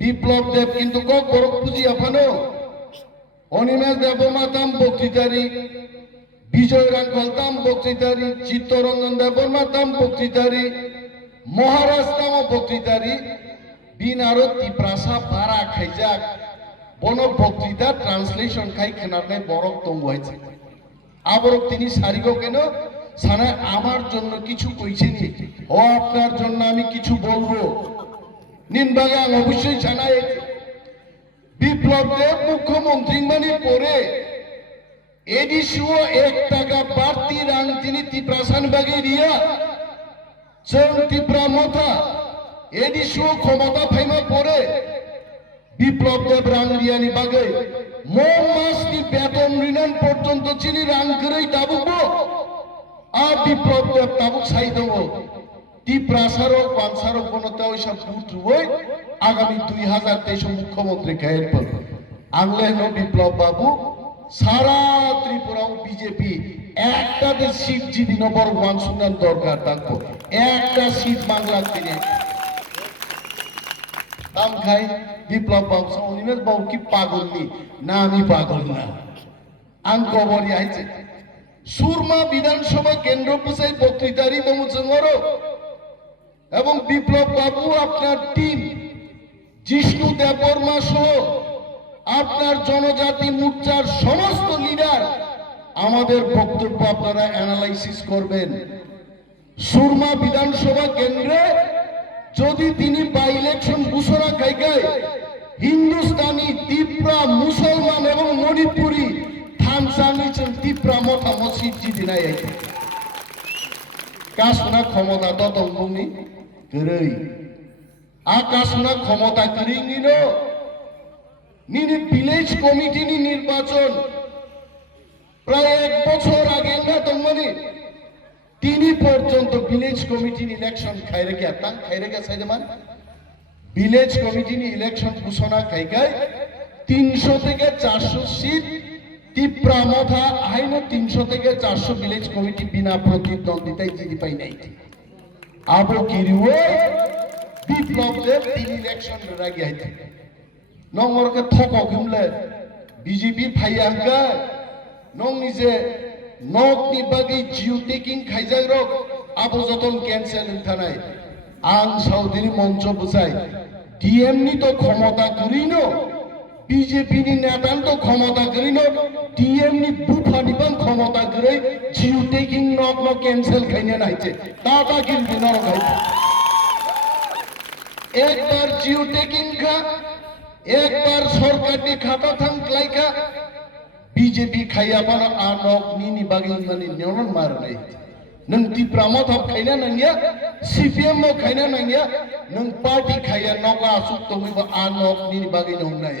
বিপ্লব দেব কিন্তু কক বড় পুঁজি আফানো অনিমেষ দেববর্মা তাম বক্তৃতারি বিজয় রাঙ্গল তাম বক্তৃতারি চিত্তরঞ্জন দেববর্মা তাম বক্তৃতারি মহারাজ তাম বক্তৃতারি বিন আরো তিপ্রাসা বারা খাইজাক বন বক্তৃতা ট্রান্সলেশন খাই খেনারনাই বরক দংবাইছে আবরক তিনি সারিগো কেন সানা আমার জন্য কিছু কইছেনি ও আপনার জন্য আমি কিছু বলবো নিনবাগে আমি অবশ্যই জানাই বিপ্লব দেব মুখ্যমন্ত্রী মানে পরে এডিসিও 1 টাকা বাড়তি রাং তিনি তিপ্রাসান বাগে রিয়া চং তিপ্রা মথা এডিসিও ক্ষমতা ফাইমা পরে বিপ্লব দেব রাং রিয়ানি বাগে মাসনি বেতন ঋণ পর্যন্ত চিনি রাং করেই দাবুবো আর বিপ্লব দেব তাবুক সাই দেব তিপ্রাসারক পানসারক বনতে ওইসব বুথ আগামী 2023 মুখ্যমন্ত্রী খায়ের পর আংলেন বিপ্লব বাবু সারা ত্রিপুরাও বিজেপি একটা সিট জিতি নম্বর 1 শুনান দরকার থাকবো একটা সিট বাংলা তিনি দাম খাই বিপ্লব বাবু অনিমেষ বাবু কি পাগল নি না আমি পাগল না আং খবরই আইছে সুরমা বিধানসভা কেন্দ্র পুসাই বক্তৃতারি দমুচঙ্গরো এবং বিপ্লব বাবু আপনার টিম জিষ্ণু দেববর্মা সহ আপনার জনজাতি মোর্চার সমস্ত লিডার আমাদের বক্তব্য আপনারা অ্যানালাইসিস করবেন সুরমা বিধানসভা কেন্দ্রে যদি তিনি বাই ইলেকশন ঘোষণা খাইকায় হিন্দুস্তানি তিপ্রা মুসলমান এবং মণিপুরি থানসানিছেন তিপ্রা মথা মসজিদ জিদি নাই কাশনা ক্ষমতা ততঙ্গনি গরৈ আকাশনা ক্ষমতা গরৈ নিনো নিনি ভিলেজ কমিটিনি নির্বাচন প্রায় 1 বছর আগে না তঙ্গনি তিনি পর্যন্ত ভিলেজ কমিটি ইলেকশন খাইরে কে তাং খাইরে কে সাইদমান ভিলেজ কমিটি ইলেকশন ঘোষণা খাইগায় 300 থেকে 400 সিট তিপ্রা মথা আইনো 300 থেকে 400 ভিলেজ কমিটি বিনা প্রতিদ্বন্দ্বিতায় জিতি পাই নাই আবো কিরিও বিপ্লব দেব তিন ইলেকশন রাগি আইতে নংরকে থক গমলে বিজেপি ফাইয়াঙ্কা নং নিজে নক নি বাগি জিও টেকিং খাইজাগ রক আবো যতন ক্যান্সেল থানাই আং সাউদিনি মঞ্চ বুঝাই ডিএম নি তো ক্ষমতা করিনো বিজেপি নি নেতান তো ক্ষমতা করিনো ডিএম নি বুফানি বাং ক্ষমতা করে জিও টেকিং নক ন ক্যান্সেল খাইনে নাইছে টাটা কিনবি নর ভাই একবার জিও টেকিং খা একবার সরকারি খাতা থাং লাইকা বিজেপি খাইয়া পার আর নক নিনি বাগি মানে নিয়ন মার নাই नों तिप्रा मथब खायना नंगिया सीपीएम मो खायना नंगिया नों पार्टी खाया नगला असुक तंगैबा आ नक नि बागै नंनाय